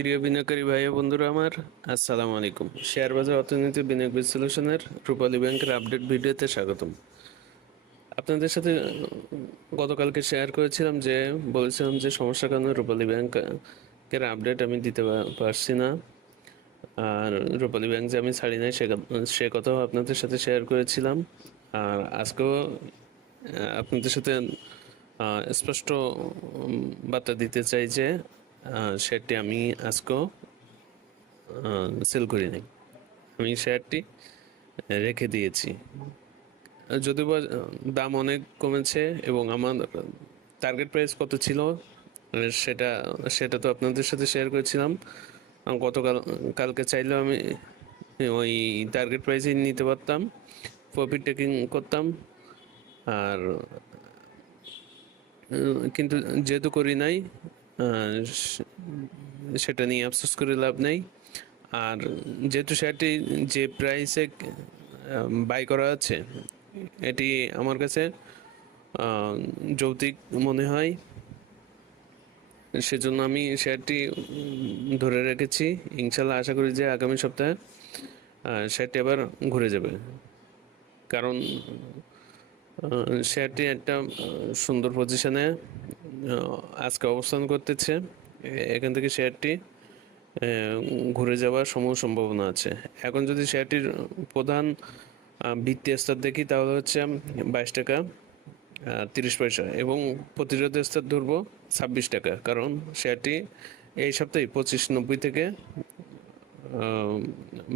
প্রিয় বিনিয়োগকারী ভাই বন্ধুরা আমার, আসসালামু আলাইকুম। শেয়ার বাজার অর্থনীতি বিনিয়োগ বিশ্লেষণের রূপালী ব্যাংকের আপডেট ভিডিওতে স্বাগতম। আপনাদের সাথে গতকালকে শেয়ার করেছিলাম যে, বলেছিলাম যে সমস্যার কারণে রূপালী ব্যাংকের আপডেট আমি দিতে পারছি না। আর রূপালী ব্যাংক যে আমি ছাড়ি নাই সে কথাও আপনাদের সাথে শেয়ার করেছিলাম। আর আজকেও আপনাদের সাথে স্পষ্ট বার্তা দিতে চাই যে শেয়ারটি আমি আজকেও সেল করি নাই। আমি শেয়ারটি রেখে দিয়েছি। যদিও দাম অনেক কমেছে এবং আমার টার্গেট প্রাইস কত ছিল সেটা সেটা তো আপনাদের সাথে শেয়ার করেছিলাম। গতকাল, কালকে চাইলেও আমি ওই টার্গেট প্রাইসই নিতে পারতাম প্রফিট টেকিং করতাম। আর কিন্তু যেহেতু করি নাই সেটা নিয়ে আফসোস করে লাভ নেই। আর যেহেতু শেয়ারটি যে প্রাইসে বাই করা আছে এটি আমার কাছে আহ, যৌক্তিক মনে হয়। সেজন্য আমি শেয়ারটি ধরে রেখেছি। ইনশাল্লাহ আশা করি যে আগামী সপ্তাহে শেয়ারটি আবার ঘুরে যাবে। কারণ শেয়ারটি একটা সুন্দর পজিশনে আজকে অবস্থান করতেছে। এখান থেকে শেয়ারটি ঘুরে যাওয়ার সমূহ সম্ভাবনা আছে। এখন যদি শেয়ারটির প্রধান ভিত্তি স্তর দেখি, তাহলে হচ্ছে বাইশ টাকা তিরিশ পয়সা এবং প্রতিরোধ স্তর ধরবো ছাব্বিশ টাকা। কারণ শেয়ারটি এই সপ্তাহে পঁচিশ, নব্বই থেকে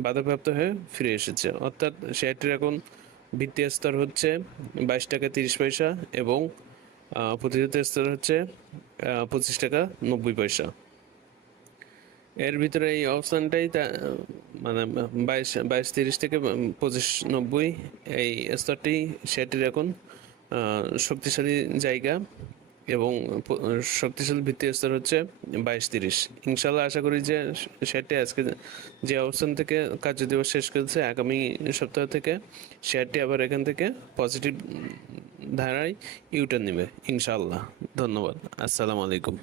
বাধাপ্রাপ্ত হয়ে ফিরে এসেছে। অর্থাৎ শেয়ারটির এখন ভিত্তি স্তর হচ্ছে বাইশ টাকা তিরিশ পয়সা এবং প্রতিরোধ স্তর হচ্ছে পঁচিশ টাকা নব্বই পয়সা। এর ভিতরে এই অপশানটাই মানে বাইশ বাইশ তিরিশ থেকে পঁচিশ নব্বই, এই স্তরটি, সেটির এখন শক্তিশালী জায়গা। এবং শক্তিশালী ভিত্তি স্তর হচ্ছে বাইশ তিরিশ। ইনশাল্লাহ আশা করি যে শেয়ারটি আজকে যে অবস্থান থেকে কার্যদিবস শেষ করেছে, আগামী সপ্তাহ থেকে শেয়ারটি আবার এখান থেকে পজিটিভ ধারায় ইউটার্ন নেবে। ইনশাল্লাহ ধন্যবাদ। আসসালামু আলাইকুম।